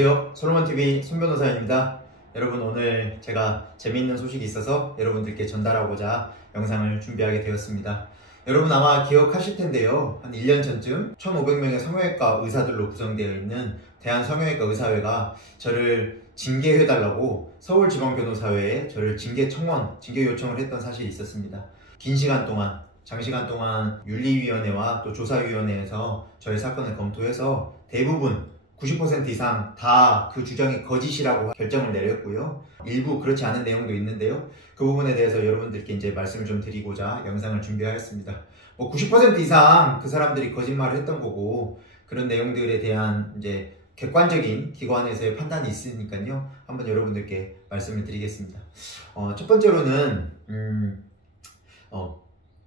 안녕하세요. 솔로몬TV 손변호사입니다. 여러분, 오늘 제가 재미있는 소식이 있어서 여러분들께 전달하고자 영상을 준비하게 되었습니다. 여러분 아마 기억하실 텐데요. 한 1년 전쯤 1,500명의 성형외과 의사들로 구성되어 있는 대한성형외과 의사회가 저를 징계해달라고 서울지방변호사회에 저를 징계 요청을 했던 사실이 있었습니다. 긴 시간 동안, 장시간 동안 윤리위원회와 또 조사위원회에서 저희 사건을 검토해서 대부분 90% 이상 다 그 주장이 거짓이라고 결정을 내렸고요. 일부 그렇지 않은 내용도 있는데요. 그 부분에 대해서 여러분들께 이제 말씀을 좀 드리고자 영상을 준비하였습니다. 90% 이상 그 사람들이 거짓말을 했던 거고, 그런 내용들에 대한 이제 객관적인 기관에서의 판단이 있으니까요. 한번 여러분들께 말씀을 드리겠습니다. 첫 번째로는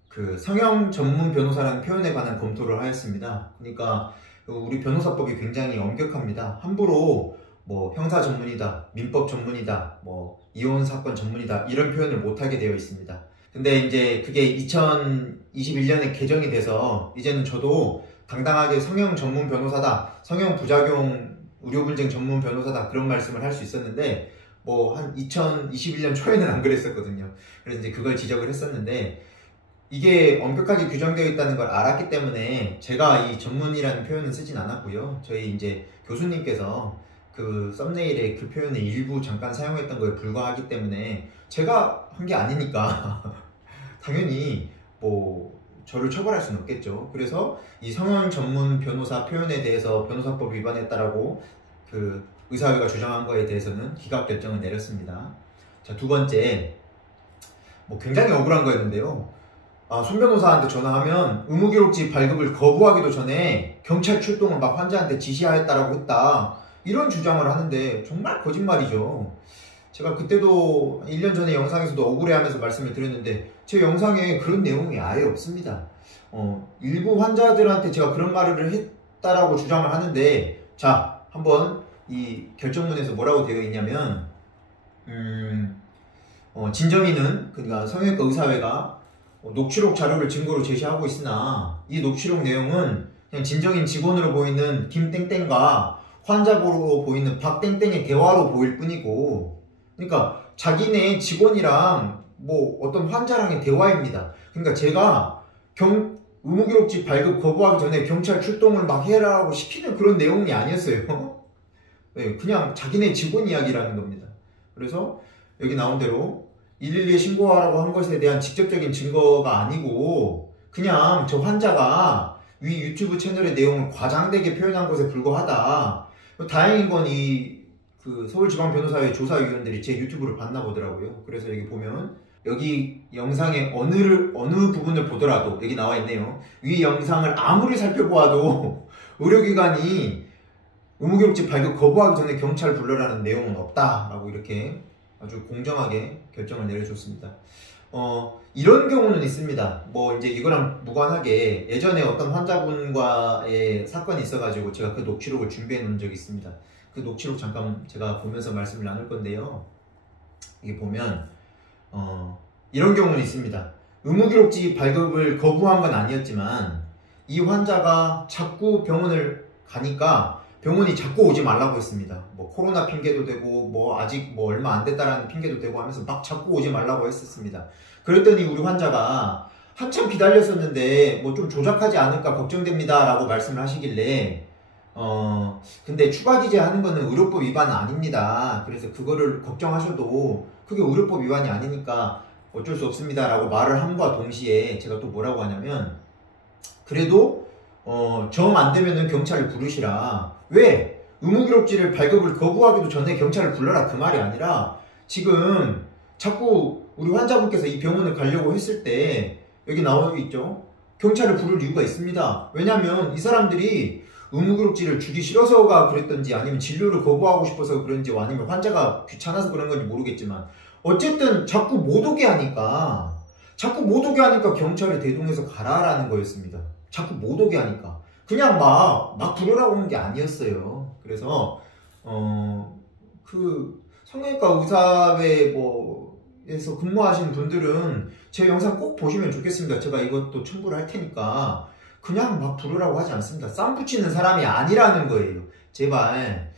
그 성형 전문 변호사라는 표현에 관한 검토를 하였습니다. 그러니까 우리 변호사법이 굉장히 엄격합니다. 함부로 뭐 형사 전문이다, 민법 전문이다, 뭐 이혼 사건 전문이다 이런 표현을 못하게 되어 있습니다. 근데 이제 그게 2021년에 개정이 돼서 이제는 저도 당당하게 성형 전문 변호사다, 성형 부작용 의료 분쟁 전문 변호사다 그런 말씀을 할 수 있었는데, 뭐 한 2021년 초에는 안 그랬었거든요. 그래서 이제 그걸 지적을 했었는데, 이게 엄격하게 규정되어 있다는 걸 알았기 때문에 제가 이 전문이라는 표현은 쓰진 않았고요. 저희 이제 교수님께서 그 썸네일에 그 표현을 일부 잠깐 사용했던 거에 불과하기 때문에 제가 한 게 아니니까 당연히 뭐 저를 처벌할 수는 없겠죠. 그래서 이 성형 전문 변호사 표현에 대해서 변호사법 위반했다라고 그 의사회가 주장한 거에 대해서는 기각 결정을 내렸습니다. 자, 두 번째, 뭐 굉장히 억울한 거였는데요. 손 변호사한테 전화하면 의무기록지 발급을 거부하기도 전에 경찰 출동을 막 환자한테 지시하였다라고 했다, 이런 주장을 하는데 정말 거짓말이죠. 제가 그때도 1년 전에 영상에서도 억울해하면서 말씀을 드렸는데 제 영상에 그런 내용이 아예 없습니다. 일부 환자들한테 제가 그런 말을 했다라고 주장을 하는데, 자, 한번 이 결정문에서 뭐라고 되어 있냐면 진정인은, 그러니까 성형외과 의사회가 녹취록 자료를 증거로 제시하고 있으나 이 녹취록 내용은 그냥 진정인 직원으로 보이는 김땡땡과 환자로 보이는 박땡땡의 대화로 보일 뿐이고, 그러니까 자기네 직원이랑 뭐 어떤 환자랑의 대화입니다. 그러니까 제가 의무기록지 발급 거부하기 전에 경찰 출동을 막 해라고 시키는 그런 내용이 아니었어요. 네, 그냥 자기네 직원 이야기라는 겁니다. 그래서 여기 나온 대로 112에 신고하라고 한 것에 대한 직접적인 증거가 아니고 그냥 저 환자가 위 유튜브 채널의 내용을 과장되게 표현한 것에 불과하다. 다행인 건 그 서울지방변호사회 조사위원들이 제 유튜브를 봤나 보더라고요. 그래서 여기 보면, 여기 영상의 어느 부분을 보더라도 여기 나와 있네요. 위 영상을 아무리 살펴보아도 의료기관이 의무기록지 발급 거부하기 전에 경찰 불러라는 내용은 없다라고 이렇게 아주 공정하게 결정을 내려줬습니다. 이런 경우는 있습니다. 뭐 이제 이거랑 무관하게 예전에 어떤 환자분과의 사건이 있어가지고 제가 그 녹취록을 준비해 놓은 적이 있습니다. 그 녹취록 잠깐 제가 보면서 말씀을 나눌 건데요. 이게 보면 이런 경우는 있습니다. 의무기록지 발급을 거부한 건 아니었지만 이 환자가 자꾸 병원을 가니까 병원이 자꾸 오지 말라고 했습니다. 뭐 코로나 핑계도 되고 뭐 아직 뭐 얼마 안 됐다라는 핑계도 되고 하면서 막 자꾸 오지 말라고 했었습니다. 그랬더니 우리 환자가 한참 기다렸었는데 뭐 좀 조작하지 않을까 걱정됩니다 라고 말씀을 하시길래, 근데 추가 기재하는 거는 의료법 위반은 아닙니다. 그래서 그거를 걱정하셔도 그게 의료법 위반이 아니니까 어쩔 수 없습니다 라고 말을 함과 동시에 제가 또 뭐라고 하냐면, 그래도 정 안 되면은 경찰을 부르시라. 왜? 의무기록지를 발급을 거부하기도 전에 경찰을 불러라 그 말이 아니라, 지금 자꾸 우리 환자분께서 이 병원을 가려고 했을 때 여기 나와 있죠. 경찰을 부를 이유가 있습니다. 왜냐면 이 사람들이 의무기록지를 주기 싫어서가 그랬던지 아니면 진료를 거부하고 싶어서 그런지 아니면 환자가 귀찮아서 그런 건지 모르겠지만 어쨌든 자꾸 못 오게 하니까 경찰에 대동해서 가라라는 거였습니다. 자꾸 못 오게 하니까 그냥 막 부르라고 하는 게 아니었어요. 그래서 그 성형외과 의사회 에서 근무하시는 분들은 제 영상 꼭 보시면 좋겠습니다. 제가 이것도 첨부를 할 테니까 그냥 막 부르라고 하지 않습니다. 쌈 붙이는 사람이 아니라는 거예요. 제발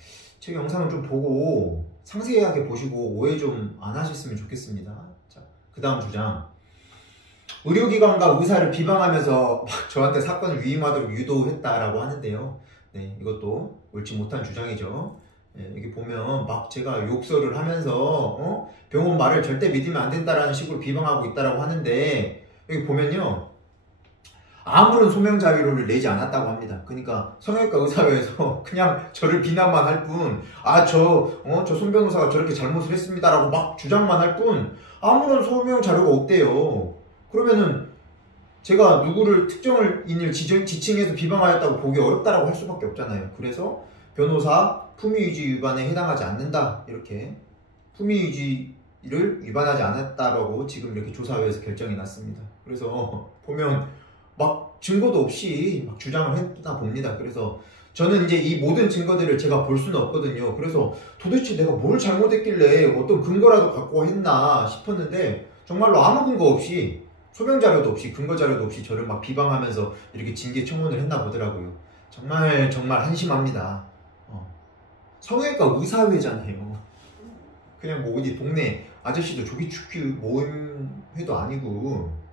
제 영상을 좀 보고 상세하게 보시고 오해 좀 안 하셨으면 좋겠습니다. 자, 그 다음 주장. 의료기관과 의사를 비방하면서 막 저한테 사건을 위임하도록 유도했다라고 하는데요. 네, 이것도 옳지 못한 주장이죠. 네, 여기 보면 막 제가 욕설을 하면서 병원 말을 절대 믿으면 안 된다라는 식으로 비방하고 있다라고 하는데, 여기 보면요, 아무런 소명 자료를 내지 않았다고 합니다. 그러니까 성형외과 의사회에서 그냥 저를 비난만 할 뿐, 저 손 변호사가 저렇게 잘못을 했습니다라고 막 주장만 할 뿐, 아무런 소명 자료가 없대요. 그러면은 제가 누구를 특정인을 지칭해서 비방하였다고 보기 어렵다라고 할 수밖에 없잖아요. 그래서 변호사 품위유지 위반에 해당하지 않는다, 이렇게 품위유지를 위반하지 않았다라고 지금 이렇게 조사회에서 결정이 났습니다. 그래서 보면 막 증거도 없이 막 주장을 했나 봅니다. 그래서 저는 이제 이 모든 증거들을 제가 볼 수는 없거든요. 그래서 도대체 내가 뭘 잘못했길래 어떤 근거라도 갖고 했나 싶었는데, 정말로 아무 근거 없이, 소명 자료도 없이, 근거 자료도 없이 저를 막 비방하면서 이렇게 징계 청문을 했나 보더라고요. 정말 한심합니다. 성형외과 의사회잖아요. 그냥 뭐 어디 동네 아저씨도 조기축구 모임회도 아니고.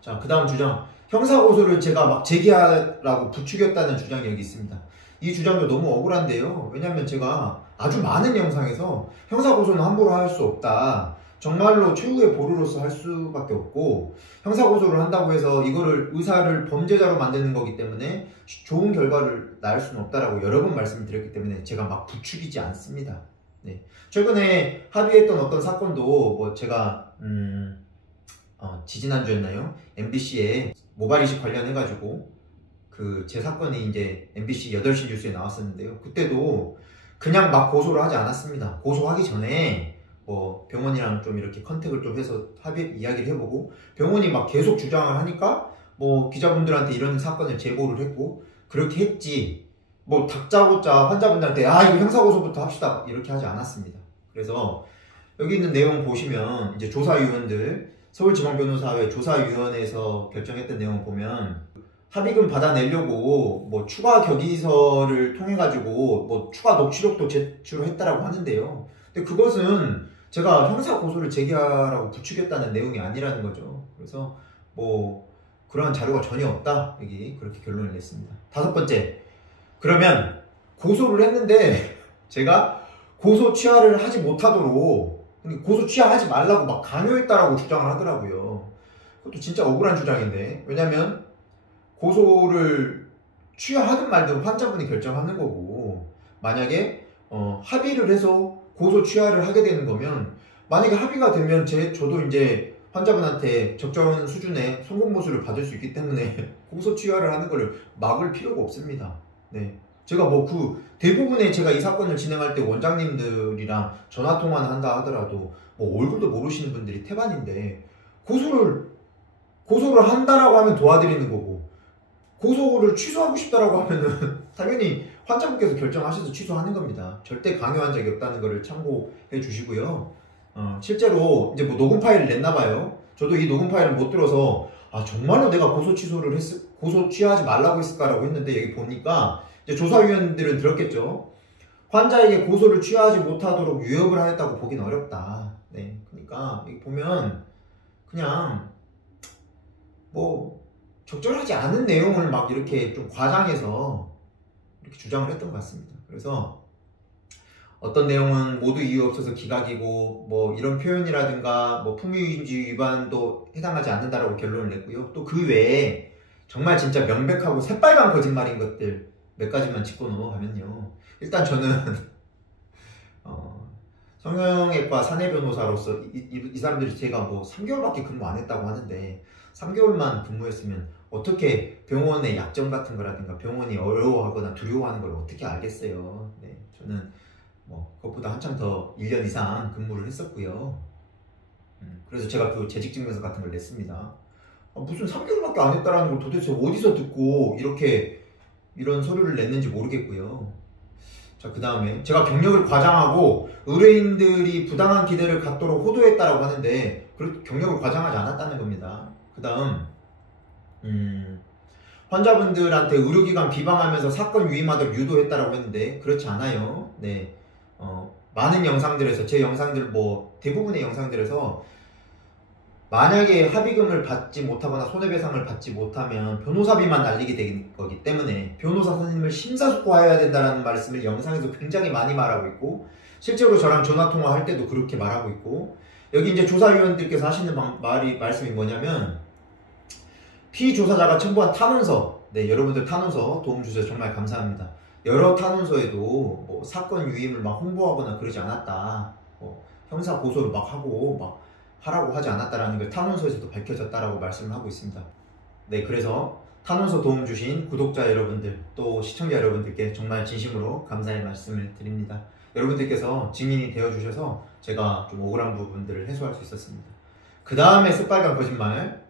자, 그 다음 주장. 형사고소를 제가 막 제기하라고 부추겼다는 주장이 여기 있습니다. 이 주장도 너무 억울한데요. 왜냐면 제가 아주 많은 영상에서 형사고소는 함부로 할 수 없다, 정말로 최후의 보루로서 할 수밖에 없고, 형사고소를 한다고 해서 이거를 의사를 범죄자로 만드는 거기 때문에 좋은 결과를 낳을 수는 없다라고 여러 번 말씀드렸기 때문에 제가 막 부추기지 않습니다. 네. 최근에 합의했던 어떤 사건도 뭐 제가 지지난주였나요? MBC에 모발 이식 관련해가지고 제 사건이 이제 MBC 8시 뉴스에 나왔었는데요. 그때도 그냥 막 고소를 하지 않았습니다. 고소하기 전에 뭐 병원이랑 좀 이렇게 컨택을 좀 해서 이야기를 해보고, 병원이 막 계속 주장을 하니까 뭐 기자분들한테 이런 사건을 제보를 했고 그렇게 했지, 뭐 다짜고짜 환자분들한테 이거 형사고소부터 합시다 이렇게 하지 않았습니다. 그래서 여기 있는 내용 보시면 이제 조사위원들, 서울지방변호사회 조사위원회에서 결정했던 내용 보면 합의금 받아내려고 뭐 추가 격의서를 통해 가지고 뭐 추가 녹취록도 제출했다라고 하는데요. 근데 그것은 제가 형사 고소를 제기하라고 부추겼다는 내용이 아니라는 거죠. 그래서 뭐 그러한 자료가 전혀 없다, 여기 그렇게 결론을 냈습니다. 다섯 번째. 그러면 고소를 했는데 제가 고소 취하를 하지 못하도록, 고소 취하하지 말라고 막 강요했다라고 주장을 하더라고요. 그것도 진짜 억울한 주장인데, 왜냐면 고소를 취하하든 말든 환자분이 결정하는 거고, 만약에 합의를 해서 고소 취하를 하게 되는 거면, 만약에 합의가 되면 저도 이제 환자분한테 적정한 수준의 성공보수를 받을 수 있기 때문에 고소 취하를 하는 거를 막을 필요가 없습니다. 네. 제가 뭐 대부분의 제가 이 사건을 진행할 때 원장님들이랑 전화통화는 한다 하더라도 뭐 얼굴도 모르시는 분들이 태반인데, 고소를 한다라고 하면 도와드리는 거고, 고소를 취소하고 싶다라고 하면은 당연히 환자분께서 결정하셔서 취소하는 겁니다. 절대 강요한 적이 없다는 것을 참고해 주시고요. 실제로 이제 뭐 녹음 파일을 냈나 봐요. 저도 이 녹음 파일을 못 들어서 정말로 내가 고소 취하지 말라고 했을까라고 했는데, 여기 보니까 이제 조사위원들은 들었겠죠. 환자에게 고소를 취하지 못하도록 위협을 하였다고 보긴 어렵다. 네, 그러니까 여기 보면 그냥 뭐 적절하지 않은 내용을 막 이렇게 좀 과장해서 이렇게 주장을 했던 것 같습니다. 그래서 어떤 내용은 모두 이유 없어서 기각이고, 뭐 이런 표현이라든가 뭐 품위유지 위반도 해당하지 않는다라고 결론을 냈고요. 또 그 외에 정말 진짜 명백하고 새빨간 거짓말인 것들 몇 가지만 짚고 넘어가면요. 일단 저는 성형외과 사내 변호사로서 이 사람들이 제가 뭐 3개월밖에 근무 안 했다고 하는데, 3개월만 근무했으면 어떻게 병원의 약점 같은 거라든가 병원이 어려워하거나 두려워하는 걸 어떻게 알겠어요. 네, 저는 뭐 그것보다 한참 더 1년 이상 근무를 했었고요. 그래서 제가 재직증명서 같은 걸 냈습니다. 무슨 3개월밖에 안 했다라는 걸 도대체 어디서 듣고 이런 서류를 냈는지 모르겠고요. 자, 그 다음에 제가 경력을 과장하고 의뢰인들이 부당한 기대를 갖도록 호도했다라고 하는데, 경력을 과장하지 않았다는 겁니다. 그 다음 환자분들한테 의료기관 비방하면서 사건 유임하도록 유도했다라고 했는데 그렇지 않아요. 네, 많은 영상들에서 제 영상들 뭐 대부분의 영상들에서 만약에 합의금을 받지 못하거나 손해배상을 받지 못하면 변호사비만 날리게 되는 거기 때문에 변호사 선생님을 심사숙고해야 된다는 말씀을 영상에서 굉장히 많이 말하고 있고 실제로 저랑 전화통화할 때도 그렇게 말하고 있고 여기 이제 조사위원들께서 하시는 말씀이 뭐냐면 피조사자가 첨부한 탄원서 네 여러분들 탄원서 도움 주셔서 정말 감사합니다. 여러 탄원서에도 뭐 사건 유임을 막 홍보하거나 그러지 않았다 형사 고소를 막 하고 막 하라고 하지 않았다라는 걸 탄원서에서도 밝혀졌다라고 말씀을 하고 있습니다. 네, 그래서 탄원서 도움 주신 구독자 여러분들 또 시청자 여러분들께 정말 진심으로 감사의 말씀을 드립니다. 여러분들께서 증인이 되어주셔서 제가 좀 억울한 부분들을 해소할 수 있었습니다. 그 다음에 새빨간 거짓말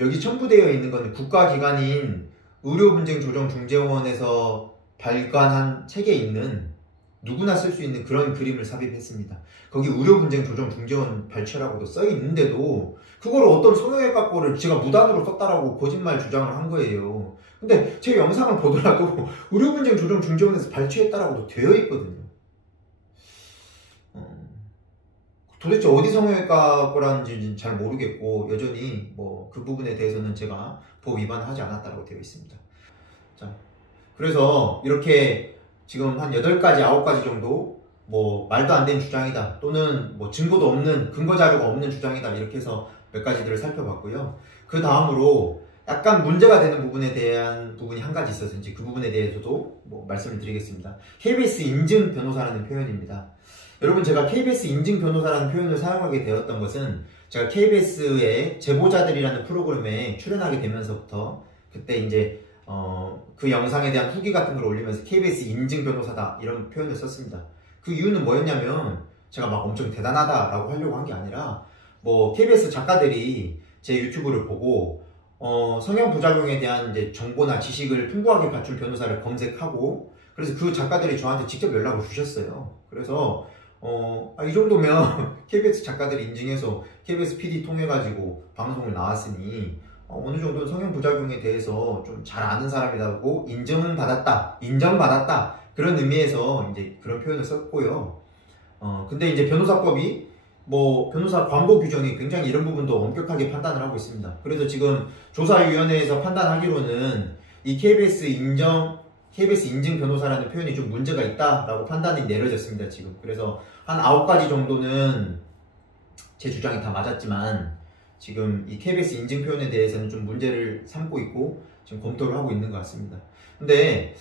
여기 첨부되어 있는 건 국가기관인 의료분쟁조정중재원에서 발간한 책에 있는 누구나 쓸 수 있는 그런 그림을 삽입했습니다. 거기 의료분쟁조정중재원 발췌라고도 써있는데도 그걸 어떤 성형외과 거를 제가 무단으로 썼다라고 거짓말 주장을 한 거예요. 근데 제 영상을 보더라도 의료분쟁조정중재원에서 발췌했다라고도 되어 있거든요. 도대체 어디 성형외과 거라는지 잘 모르겠고 여전히 뭐 그 부분에 대해서는 제가 법 위반을 하지 않았다라고 되어 있습니다. 자, 그래서 이렇게 지금 한 8가지, 9가지 정도 뭐 말도 안 되는 주장이다 또는 뭐 증거도 없는 근거 자료가 없는 주장이다 이렇게 해서 몇 가지들을 살펴봤고요. 그 다음으로 약간 문제가 되는 부분에 대한 부분이 한 가지 있어서 이제 그 부분에 대해서도 뭐 말씀을 드리겠습니다. KBS 인증 변호사라는 표현입니다. 여러분 제가 KBS 인증 변호사라는 표현을 사용하게 되었던 것은 제가 KBS의 제보자들이라는 프로그램에 출연하게 되면서부터 그때 이제 그 영상에 대한 후기 같은 걸 올리면서 KBS 인증 변호사다 이런 표현을 썼습니다. 그 이유는 뭐였냐면 제가 막 엄청 대단하다라고 하려고 한 게 아니라 뭐 KBS 작가들이 제 유튜브를 보고 성형 부작용에 대한 이제 정보나 지식을 풍부하게 갖춘 변호사를 검색하고 그래서 그 작가들이 저한테 직접 연락을 주셨어요. 그래서 이 정도면 KBS 작가들이 인증해서 KBS PD 통해가지고 방송을 나왔으니 어느 정도 성형 부작용에 대해서 좀 잘 아는 사람이라고 인정받았다 그런 의미에서 이제 그런 표현을 썼고요. 근데 이제 변호사법이 뭐 변호사 광고 규정이 굉장히 이런 부분도 엄격하게 판단을 하고 있습니다. 그래서 지금 조사위원회에서 판단하기로는 이 KBS 인증 변호사라는 표현이 좀 문제가 있다라고 판단이 내려졌습니다. 지금 그래서 한 9가지 정도는 제 주장이 다 맞았지만 지금 이 KBS 인증 표현에 대해서는 좀 문제를 삼고 있고 지금 검토를 하고 있는 것 같습니다. 근데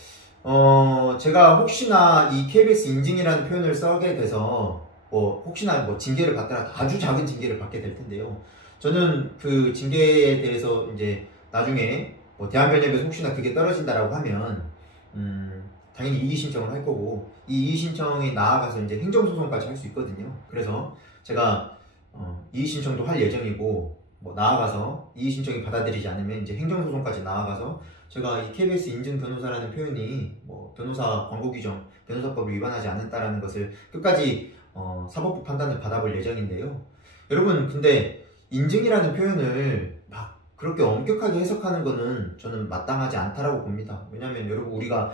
제가 혹시나 이 KBS 인증이라는 표현을 쓰게 돼서 혹시나 징계를 받더라도 아주 작은 징계를 받게 될 텐데요. 저는 그 징계에 대해서 이제 나중에 대한변협에서 혹시나 그게 떨어진다라고 하면 당연히 이의 신청을 할 거고 이 이의 신청이 나아가서 이제 행정소송까지 할 수 있거든요. 그래서 제가 이의 신청도 할 예정이고 나아가서 이의 신청이 받아들이지 않으면 이제 행정소송까지 나아가서 제가 이 KBS 인증 변호사라는 표현이 변호사 광고 규정, 변호사법을 위반하지 않는다라는 것을 끝까지 사법부 판단을 받아볼 예정인데요. 여러분 근데 인증이라는 표현을 막 그렇게 엄격하게 해석하는 거는 저는 마땅하지 않다라고 봅니다. 왜냐면 여러분 우리가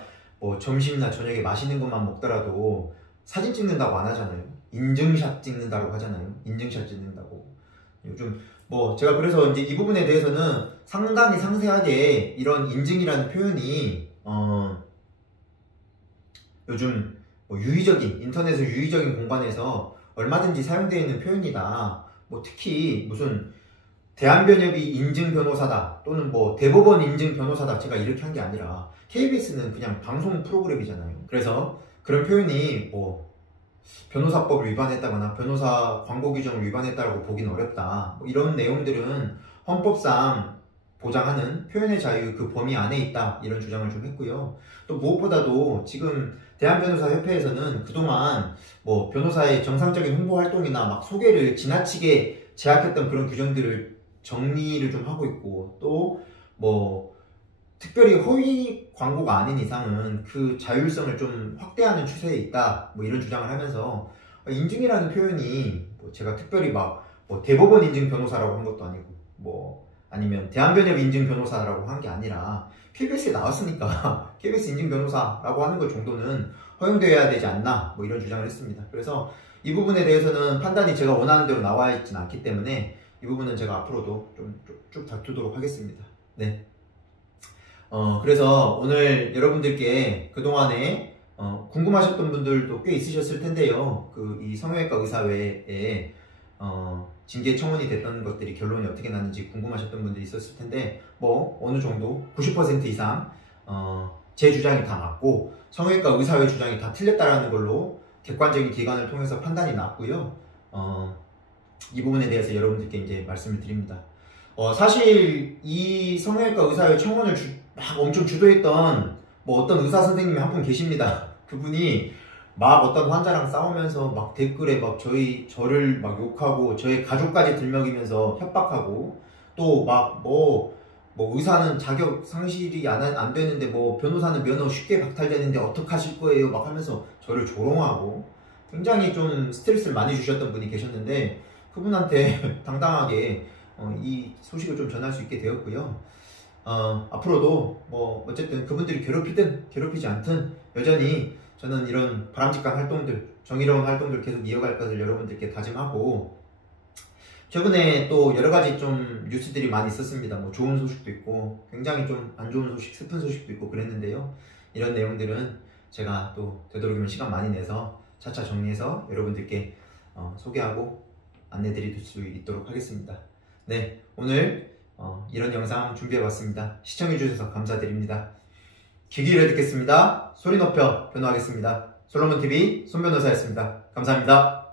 점심이나 저녁에 맛있는 것만 먹더라도 사진 찍는다고 안 하잖아요. 인증샷 찍는다고 하잖아요. 인증샷 찍는다고. 요즘 제가 그래서 이제 이 부분에 대해서는 상당히 상세하게 이런 인증이라는 표현이 요즘 유의적인 인터넷의 유의적인 공간에서 얼마든지 사용되어 있는 표현이다. 특히 무슨 대한변협이 인증 변호사다 또는 대법원 인증 변호사다 제가 이렇게 한 게 아니라 KBS는 그냥 방송 프로그램이잖아요. 그래서 그런 표현이 변호사법을 위반했다거나 변호사 광고 규정을 위반했다고 보기는 어렵다. 이런 내용들은 헌법상 보장하는 표현의 자유 그 범위 안에 있다. 이런 주장을 좀 했고요. 또 무엇보다도 지금 대한변호사협회에서는 그동안 변호사의 정상적인 홍보 활동이나 막 소개를 지나치게 제약했던 그런 규정들을 정리를 좀 하고 있고 또 특별히 허위 광고가 아닌 이상은 그 자율성을 좀 확대하는 추세에 있다 이런 주장을 하면서 인증이라는 표현이 제가 특별히 대법원 인증 변호사라고 한 것도 아니고 아니면 대한변협 인증 변호사라고 한 게 아니라 KBS에 나왔으니까 KBS 인증 변호사라고 하는 것 정도는 허용되어야 되지 않나 뭐 이런 주장을 했습니다. 그래서 이 부분에 대해서는 판단이 제가 원하는 대로 나와 있지는 않기 때문에 이 부분은 제가 앞으로도 좀 쭉 다투도록 하겠습니다. 네. 그래서 오늘 여러분들께 그동안에 궁금하셨던 분들도 꽤 있으셨을 텐데요. 이 성형외과 의사회에 징계 청원이 됐던 것들이 결론이 어떻게 났는지 궁금하셨던 분들이 있었을 텐데 뭐 어느 정도 90% 이상 제 주장이 다 맞고 성형외과 의사회 주장이 다 틀렸다라는 걸로 객관적인 기관을 통해서 판단이 났고요. 이 부분에 대해서 여러분들께 이제 말씀을 드립니다. 사실 이 성형외과 의사회 청원을 막 엄청 주도했던 뭐 어떤 의사 선생님이 한 분 계십니다. 그분이 막 어떤 환자랑 싸우면서 막 댓글에 막 저를 막 욕하고 저의 가족까지 들먹이면서 협박하고 또 막 뭐 의사는 자격 상실이 안 되는데 뭐 변호사는 면허 쉽게 박탈되는데 어떡하실 거예요 막 하면서 저를 조롱하고 굉장히 좀 스트레스를 많이 주셨던 분이 계셨는데 그분한테 당당하게 이 소식을 좀 전할 수 있게 되었고요. 앞으로도 뭐 어쨌든 그분들이 괴롭히든 괴롭히지 않든 여전히 저는 이런 바람직한 활동들, 정의로운 활동들 계속 이어갈 것을 여러분들께 다짐하고 최근에 또 여러 가지 좀 뉴스들이 많이 있었습니다. 뭐 좋은 소식도 있고 굉장히 좀 안 좋은 소식, 슬픈 소식도 있고 그랬는데요. 이런 내용들은 제가 또 되도록이면 시간 많이 내서 차차 정리해서 여러분들께 소개하고 안내드릴 수 있도록 하겠습니다. 네, 오늘 이런 영상 준비해봤습니다. 시청해주셔서 감사드립니다. 귀 기울여 듣겠습니다. 소리 높여 변호하겠습니다. 솔로몬TV 손변호사였습니다. 감사합니다.